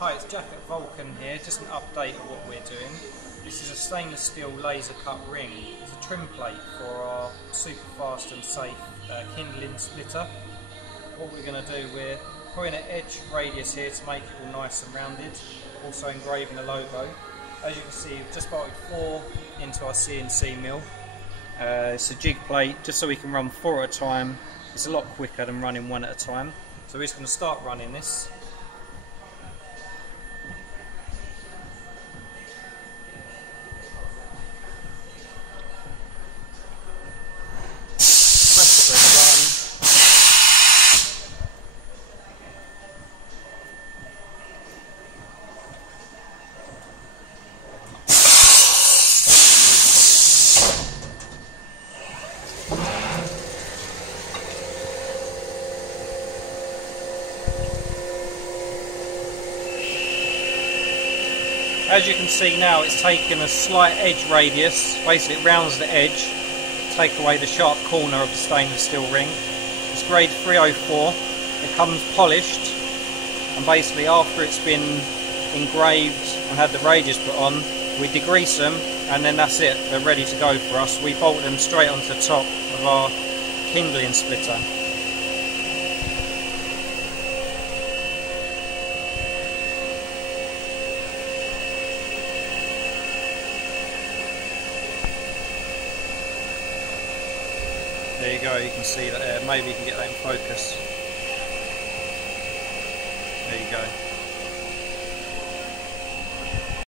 Hi, it's Jack at Volcann here, just an update of what we're doing. This is a stainless steel laser cut ring. It's a trim plate for our super fast and safe kindling splitter. What we're going to do, we're putting an edge radius here to make it all nice and rounded, also engraving the logo. As you can see, we've just bolted 4 into our CNC mill. It's a jig plate just so we can run 4 at a time. It's a lot quicker than running 1 at a time. So we're just going to start running this. As you can see now, it's taken a slight edge radius, basically it rounds the edge, take away the sharp corner of the stainless steel ring. It's grade 304, it comes polished, and basically after it's been engraved and had the radius put on, we degrease them and then that's it, they're ready to go for us. We bolt them straight onto the top of our kindling splitter. There you go, you can see that there. Maybe you can get that in focus. There you go.